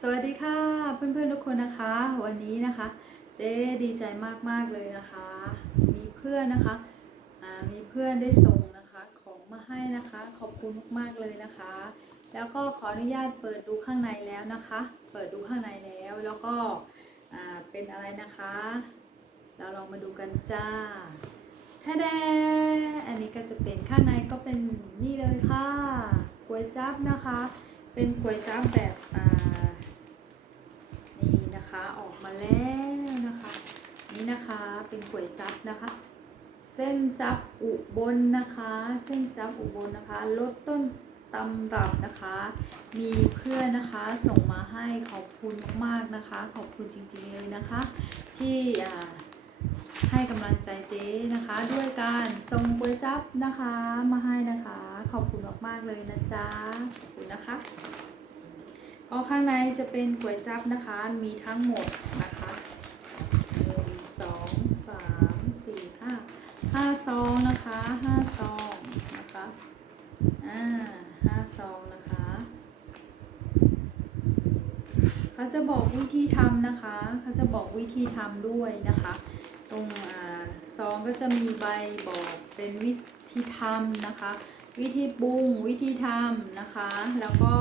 สวัสดีค่ะเพื่อนๆทุกคนนะคะ วันนี้นะคะ เจ๊ดีใจมากๆเลยนะคะ มีเพื่อนนะคะมีเพื่อนได้ส่งนะคะของมาให้นะคะ ขอบคุณมากๆเลยนะคะ แล้วก็ขออนุญาตเปิดดูข้างในแล้วนะคะ เปิดดูข้างในแล้วแล้วก็เป็นอะไรนะคะ เราลองมาดูกันจ้าแท้แดอันนี้ก็จะเป็นข้างในก็เป็นนี่เลยค่ะก๋วยจั๊บนะคะ เป็นก๋วยจั๊บแบบอ่า ออกมาแล้วนะคะ นี่นะคะเป็นก๋วยจับนะคะ เส้นจับอุบลนนะคะ เส้นจับอุบลนนะคะลดต้นตำรับนะคะ มีเพื่อนนะคะส่งมาให้ขอบคุณมากๆนะคะ ขอบคุณจริงๆเลยนะคะ ที่อ่าให้กำลังใจเจ๊นะคะ ด้วยการส่งก๋วยจั๊บนะคะมาให้นะคะ ขอบคุณมากๆเลยนะจ๊ะขอบคุณนะคะ ก็ข้างในจะเป็นก๋วยจั๊บนะคะ มีทั้งหมดนะคะหนึ่งสองสามสี่ห้าห้าซองนะคะห้าซองนะคะอ่าห้าซองนะคะเขาจะบอกวิธีทำนะคะเขาจะบอกวิธีทำด้วยนะคะ ตรงอ่าซองก็จะมีใบบอกเป็นวิธีทำนะคะ วิธีปรุงวิธีทำนะคะ แล้วก็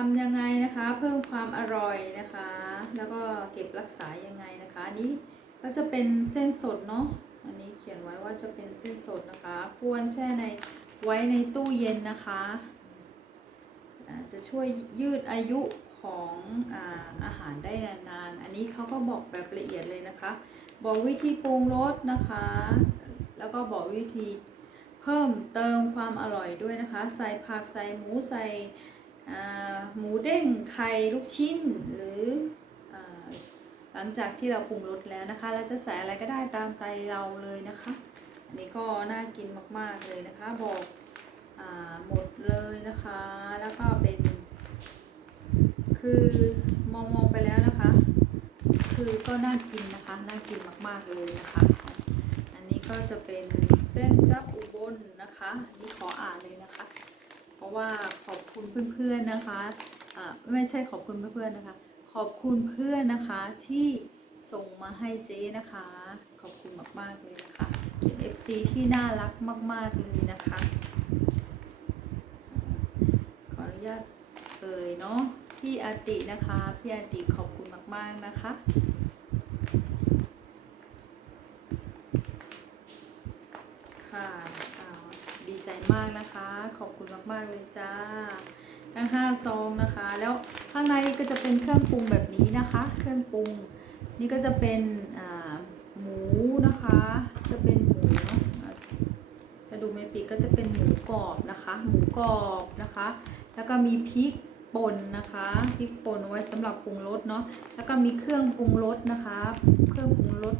ทำยังไงนะคะ เพิ่มความอร่อยนะคะ แล้วก็เก็บรักษายังไงนะคะอันนี้ก็จะเป็นเส้นสดเนาะอันนี้เขียนไว้ว่าจะเป็นเส้นสดนะคะ ควรแช่ในไว้ในตู้เย็นนะคะจะช่วยยืดอายุของอาอาหารได้นานๆ อันนี้เขาก็บอกแบบละเอียดเลยนะคะ บอกวิธีปรุงรสนะคะ แล้วก็บอกวิธีเพิ่มเติมความอร่อยด้วยนะคะ ใส่ผักใส่หมูใส่ หมูเด้งไข่ลูกชิ้นหรืออหลังจากที่เราปรุงรสแล้วนะคะ เราจะใส่อะไรก็ได้ตามใจเราเลยนะคะ อันนี้ก็น่ากินมาก ๆเลยนะคะ บอกอหมดเลยนะคะ แล้วก็เป็น คือมองมองๆไปแล้วนะคะ คือก็น่ากินนะคะ น่ากินมาก ๆเลยนะคะ อันนี้ก็จะเป็นเส้นจับอุบลนะคะ นี่ขออ่านเลยนะคะ ราะว่าขอบคุณเพื่อนๆนะคะอ่าไม่ใช่ขอบคุณเพื่อนๆนะคะ ขอบคุณเพื่อนนะคะที่ส่งมาให้เจ๊นะคะ ขอบคุณมากๆเลยนะคะเป็น FC ที่น่ารักมาก ๆเลยนะคะขออนุญาตเอ่ยเนาะพี่อาตินะคะพี่อาติขอบคุณมาก ๆนะคะค่ะ มากนะคะ ขอบคุณมากๆเลยจ้า ทั้ง5ซองนะคะ แล้วข้างในก็จะเป็นเครื่องปรุงแบบนี้นะคะ เครื่องปรุง นี่ก็จะเป็นหมูนะคะ จะเป็นหมูเนาะอ่าถ้าดูเมปิกก็จะเป็นหมูกรอบนะคะ หมูกรอบนะคะ แล้วก็มีพริกป่นนะคะพริกป่นไว้สำหรับปรุงรสเนาะแล้วก็มีเครื่องปรุงรสนะคะ เครื่องปรุงรส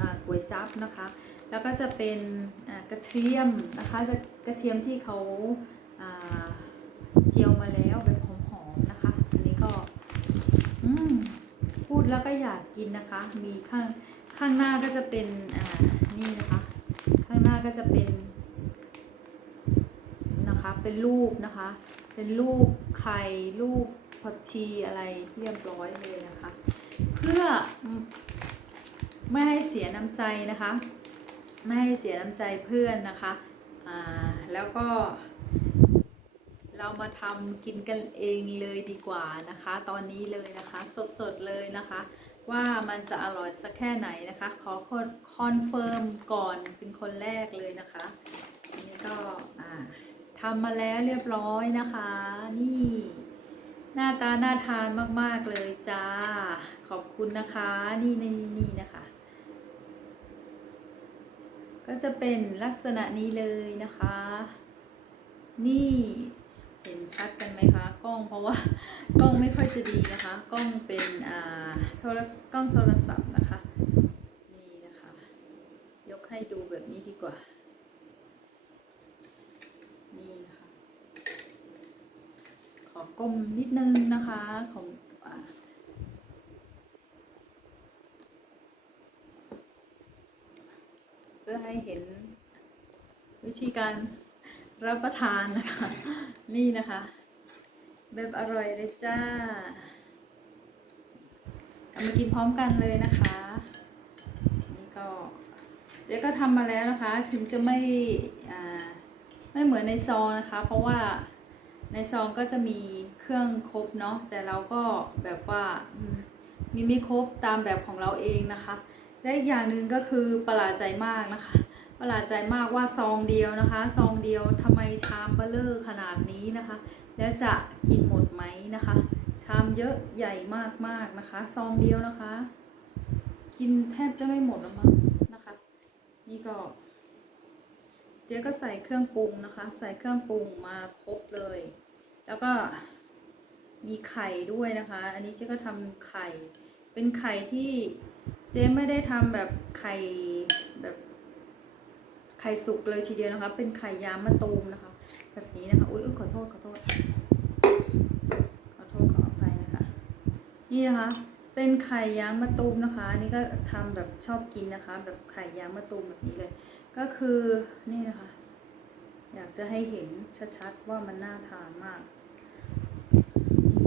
อ่าก๋วยจั๊บนะคะ แล้วก็จะเป็นกระเทียมนะคะจะกระเทียมที่เขาาเจียวมาแล้วแบบหอมๆนะคะ อันนี้ก็พูดแล้วก็อยากกินนะคะ มีข้างข้างหน้าก็จะเป็นอ่านี่นะคะ ข้างหน้าก็จะเป็นนะคะเป็นรูปนะคะ เป็นรูปไข่รูปผักชีอะไรเรียบร้อยเลยนะคะ เพื่อไม่ให้เสียน้ำใจนะคะ ไม่ให้เสียน้ำใจเพื่อนนะคะอ่าแล้วก็ เรามาทำกินกันเองเลยดีกว่านะคะ ตอนนี้เลยนะคะ สดๆเลยนะคะ ว่ามันจะอร่อยสักแค่ไหนนะคะ ขอคอนเฟิร์มก่อนเป็นคนแรกเลยนะคะอันนี้ก็อ่าทำมาแล้วเรียบร้อยนะคะ นี่หน้าตาน่าทานมาก ๆ เลยจ้า ขอบคุณนะคะ นี่นี่นี่นะคะ ก็จะเป็นลักษณะนี้เลยนะคะ นี่เห็นชัดกันไหมคะ กล้องเพราะว่ากล้องไม่ค่อยจะดีนะคะ กล้องเป็นอ่าโทรศกล้องโทรศัพท์นะคะ นี่นะคะ ยกให้ดูแบบนี้ดีกว่า นี่นะคะ ขอก้มนิดนึงนะคะของอ่า เพื่อให้เห็นวิธีการรับประทานนะคะ นี่นะคะ แบบอร่อยเลยจ้าเอามากินพร้อมกันเลยนะคะ นี่ก็เจ๊ก็ทำมาแล้วนะคะ ถึงจะไม่ไม่เหมือนในซองนะคะ เพราะว่าในซองก็จะมีเครื่องครบเนาะแต่เราก็แบบว่ามมีไม่ครบตามแบบของเราเองนะคะ และอีกอย่างหนึ่งก็คือประหลาดใจมากนะคะ ประหลาดใจมากว่าซองเดียวนะคะ ซองเดียวทำไมชามเบลเลอร์ขนาดนี้นะคะ แล้วจะกินหมดไหมนะคะ ชามเยอะใหญ่มากๆนะคะ ซองเดียวนะคะ กินแทบจะไม่หมดแล้วมั้งนะคะ นี่ก็ เจ๊ก็ใส่เครื่องปรุงนะคะ ใส่เครื่องปรุงมาครบเลย แล้วก็มีไข่ด้วยนะคะ อันนี้เจ๊ก็ทำไข่ เป็นไข่ที่ เจ๊ไม่ได้ทำแบบไข่แบบไข่สุกเลยทีเดียวนะคะ เป็นไข่ยางมะตูมนะคะ แบบนี้นะคะ อุ้ยขอโทษขอโทษ ขอโทษขออภัยนะคะ นี่นะคะ เป็นไข่ยางมะตูมนะคะนี่ก็ทำแบบชอบกินนะคะ แบบไข่ยางมะตูมแบบนี้เลย ก็คือนี่นะคะ อยากจะให้เห็นชัดๆว่ามันน่าทานมาก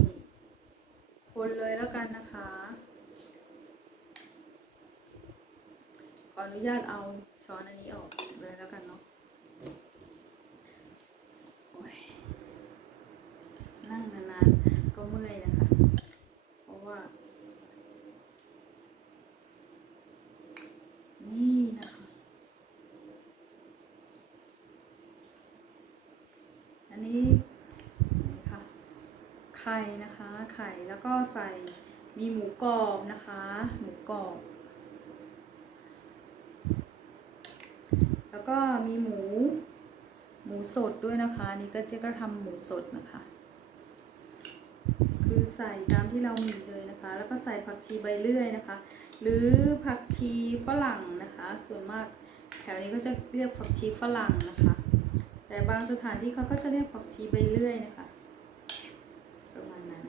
นี่คนเลยแล้วกันนะคะ ขออนุญาตเอาช้อนอันนี้ออกเลยแล้วกันเนาะนั่งนานๆก็เมื่อยนะคะ เพราะว่า นี่นะคะ อันนี้ค่ะไข่นะคะ ไข่แล้วก็ใส่มีหมูกรอบนะคะ หมูกรอบ แล้ว ก็มีหมู หมูสดด้วยนะคะนี่ก็เจ๊ก็ทำหมูสดนะคะ คือใส่ตามที่เรามีเลยนะคะ แล้วก็ใส่ผักชีใบเลื่อยนะคะ หรือผักชีฝรั่งนะคะ ส่วนมากแถวนี้ก็จะเรียกผักชีฝรั่งนะคะ แต่บางสถานที่เขาก็จะเรียกผักชีใบเลื่อยนะคะประมาณนั้น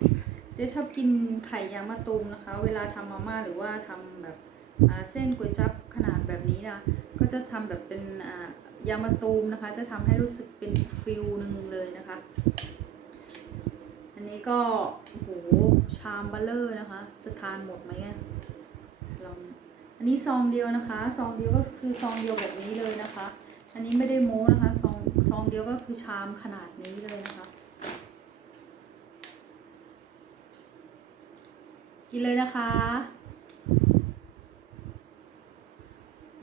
เจ๊ชอบกินไข่ยางมะตูมนะคะ เวลาทำมาม่าหรือว่าทำแบบเส้นก๋วยจั๊บขนาดแบบนี้นะ ก็จะทำแบบเป็นอ่ายางมะตูมนะคะ จะทำให้รู้สึกเป็นฟิลหนึ่งเลยนะคะ อันนี้ก็โหชามเบัลเลอร์นะคะ จะทานหมดไหมเนี่ยลองอันนี้ซองเดียวนะคะ ซองเดียวก็คือซองเดียวแบบนี้เลยนะคะ อันนี้ไม่ได้โม้นะคะซองซองเดียวก็คือชามขนาดนี้เลยนะคะ กินเลยนะคะ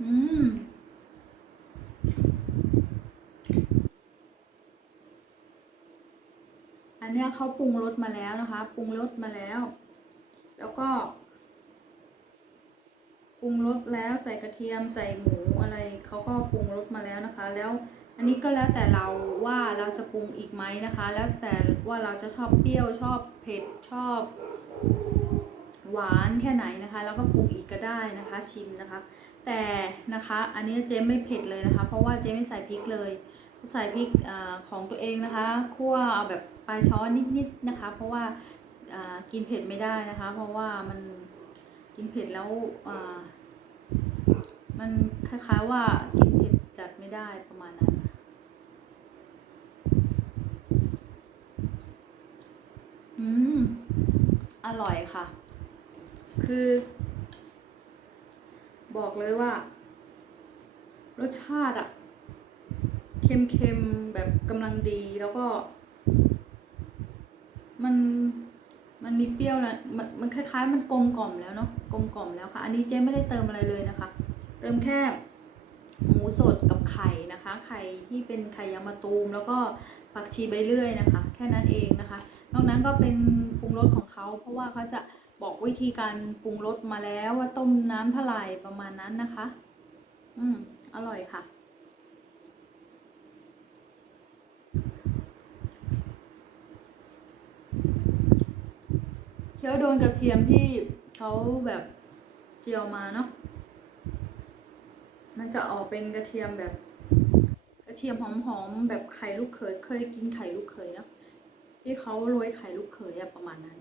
อืม อัน เนี้ยเขาปรุงรสมาแล้วนะคะ ปรุงรสมาแล้ว แล้วก็ปรุงรสแล้วใส่กระเทียมใส่หมูอะไรเขาก็ปรุงรสมาแล้วนะคะ แล้วอันนี้ก็แล้วแต่เราว่าเราจะปรุงอีกไหมนะคะ แล้วแต่ว่าเราจะชอบเปรี้ยวชอบเผ็ดชอบ หวานแค่ไหนนะคะ แล้วก็ปรุงอีกก็ได้นะคะชิมนะคะ แต่นะคะอันนี้เจ๊ไม่เผ็ดเลยนะคะ เพราะว่าเจ๊ไม่ใส่พริกเลยใส่พริกอของตัวเองนะคะคั่วเอาแบบ ปลายช้อนนิดๆนะคะ เพราะว่ากินเผ็ดไม่ได้นะคะ เพราะว่ามันกินเผ็ดแล้วมันคล้ายๆว่ากินเผ็ดจัดไม่ได้ประมาณนั้นอืมอร่อยค่ะ คือ บอกเลยว่า รสชาติอะเค็มๆแบบกำลังดีแล้วก็ มันมันมีเปรี้ยวแล้วมันมันคล้ายๆ มันกลมกล่อมแล้วเนาะกลมกล่อมแล้วค่ะ อันนี้เจ๊ไม่ได้เติมอะไรเลยนะคะ เติมแค่หมูสดกับไข่นะคะ ไข่ที่เป็นไข่ยางมะตูม แล้วก็ผักชีใบเลื่อยนะคะ แค่นั้นเองนะคะ นอกนั้นก็เป็นปรุงรสของเขา เพราะว่าเขาจะบอกวิธีการปรุงรสมาแล้วว่าต้มน้ำเท่าไหร่ประมาณนั้นนะคะ อืมอร่อยค่ะ คี้ยวโดนกระเทียมที่เขาแบบเจียวมาเนาะ มันจะออกเป็นกระเทียมแบบ กระเทียมหอมๆแบบไข่ลูกเขยเคยกินไข่ลูกเขยเนาะที่เขาโรยไข่ลูกเขยอะประมาณนั้น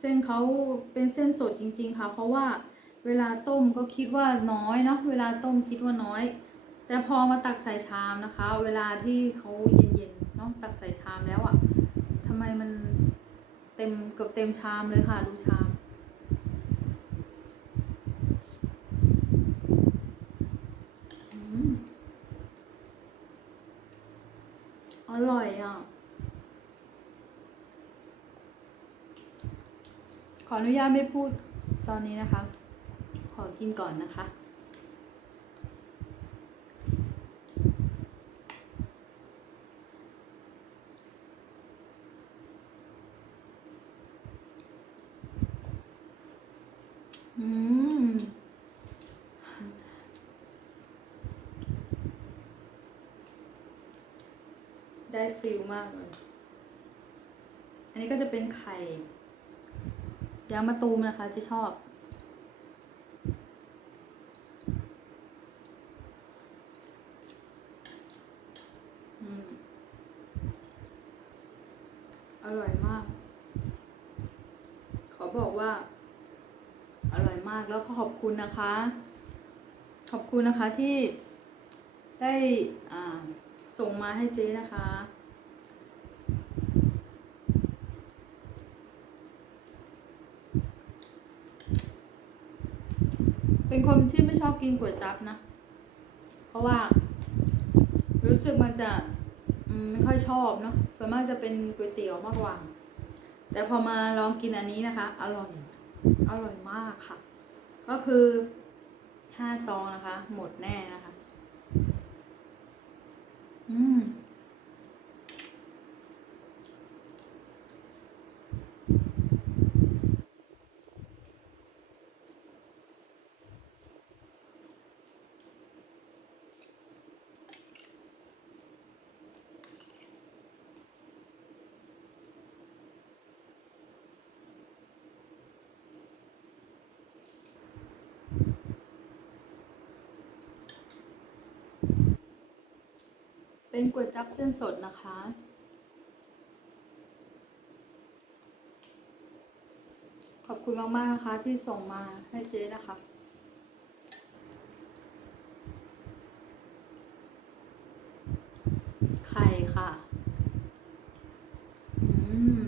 เส้นเขาเป็นเส้นสดจริง ๆ ค่ะ เพราะว่าเวลาต้มก็คิดว่าน้อยเนาะเวลาต้มคิดว่าน้อย แต่พอมาตักใส่ชามนะคะ เวลาที่เขาเย็นๆเนาะตักใส่ชามแล้วอะทำไมมัน เต็มเกือบเต็มชามเลยค่ะดูชาม อร่อยอะ ขออนุญาตไม่พูดตอนนี้นะคะ ขอกินก่อนนะคะ อืม ได้ฟิลมากเลย อันนี้ก็จะเป็นไข่ยางมะตูมนะคะจะชอบอืมอร่อยมาก ขอบอกว่า อร่อยมากแล้วก็ขอบคุณนะคะ ขอบคุณนะคะที่ได้อ่า ส่งมาให้เจ๊นะคะ เป็นคนที่ไม่ชอบกินก๋วยจั๊บนะ เพราะว่า รู้สึกมันจะมไม่ค่อยชอบเนาะ ส่วนมากจะเป็นก๋วยเตี๋ยวมากกว่า แต่พอมาลองกินอันนี้นะคะ อร่อย อร่อยมากค่ะ ก็คือห้าซองนะคะ หมดแน่นะคะ อื เป็นก๋วยจั๊บเส้นสดนะคะ ขอบคุณมาก ๆ นะคะที่ส่งมาให้เจ๊นะคะ ไข่ค่ะ อืม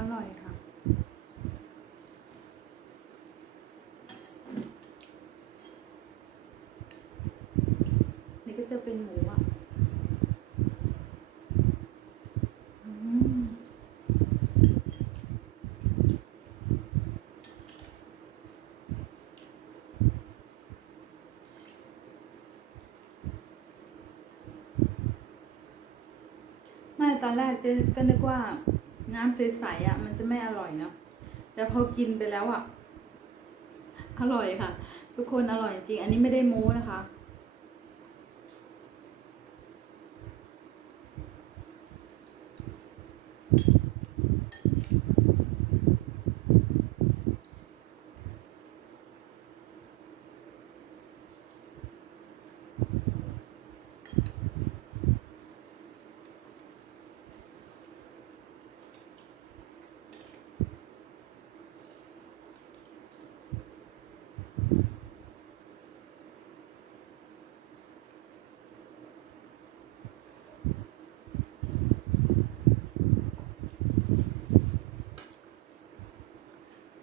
อร่อยค่ะ นี่ก็จะเป็นหมูอะอืมไม่ตอนแรกเจ๊ก็นึกว่า น้ำใสๆอะ มันจะไม่อร่อยเนาะแต่พอกินไปแล้วอะ อร่อยค่ะ ทุกคนอร่อยจริง อันนี้ไม่ได้โม้นะคะ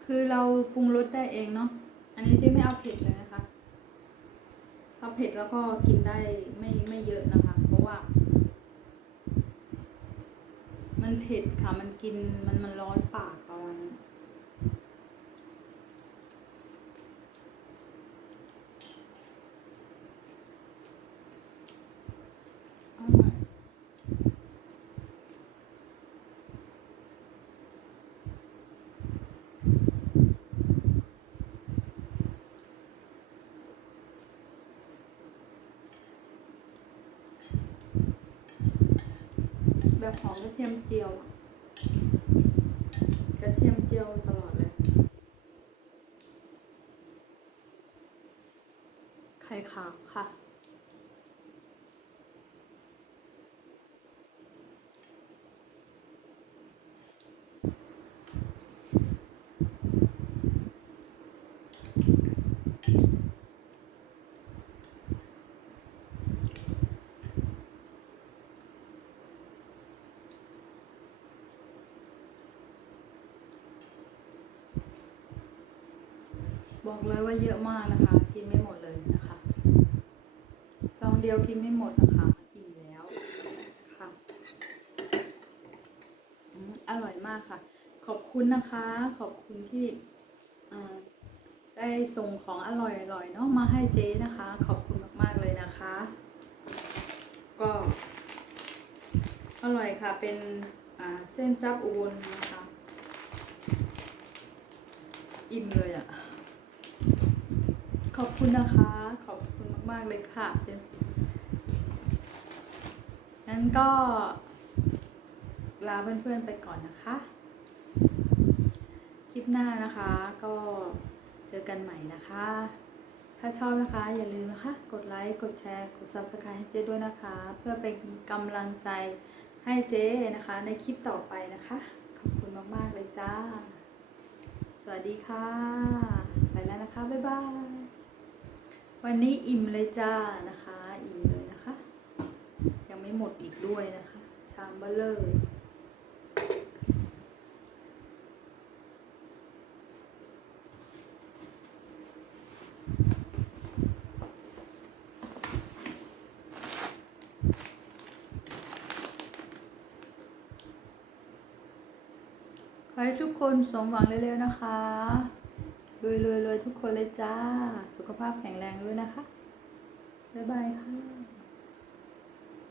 คือเราปรุงรสได้เองเนาะ อันนี้เจ๊ไม่เอาเผ็ดเลยนะคะเอาเผ็ดแล้วก็กินได้ไม่ไม่เยอะนะคะ เพราะว่า มันเผ็ดค่ะ มันกินมันมันร้อนปากประมาณนั้นอร่อย แบบหอมกระเทียมเจียว กระเทียมเจียวตลอดเลย ไข่ขาวค่ะ บอกเลยว่าเยอะมากนะคะ กินไม่หมดเลยนะคะซองเดียวกินไม่หมดนะคะอิ่มแล้วค่ะอร่อยมากค่ะ ขอบคุณนะคะ ขอบคุณที่ได้ส่งของอร่อยๆเนาะมาให้เจ๊นะคะ ขอบคุณมากๆเลยนะคะ ก็อร่อยค่ะเป็นเส้นจับอุบลนะคะ อิ่มเลยอะ่ะ ขอบคุณนะคะ ขอบคุณมาก ๆ เลยค่ะเป็นงั้นก็ลาเพื่อน ๆ ไปก่อนนะคะ คลิปหน้านะคะก็เจอกันใหม่นะคะ ถ้าชอบนะคะอย่าลืมนะคะ กดไลค์ กดแชร์ กด subscribe ให้เจ๊ด้วยนะคะ เพื่อเป็นกำลังใจให้เจ๊นะคะ ในคลิปต่อไปนะคะ ขอบคุณมาก ๆ เลยจ้า สวัสดีค่ะ ไปแล้วนะคะ บ๊ายบาย วันนี้อิ่มเลยจ้านะคะ อิ่มเลยนะคะ ยังไม่หมดอีกด้วยนะคะ ชามเบลเลอร์ขอให้ทุกคนสมหวังเร็วๆนะคะ รวยๆทุกคนเลยจ้า สุขภาพแข็งแรงด้วยนะคะ บ๊ายบายค่ะ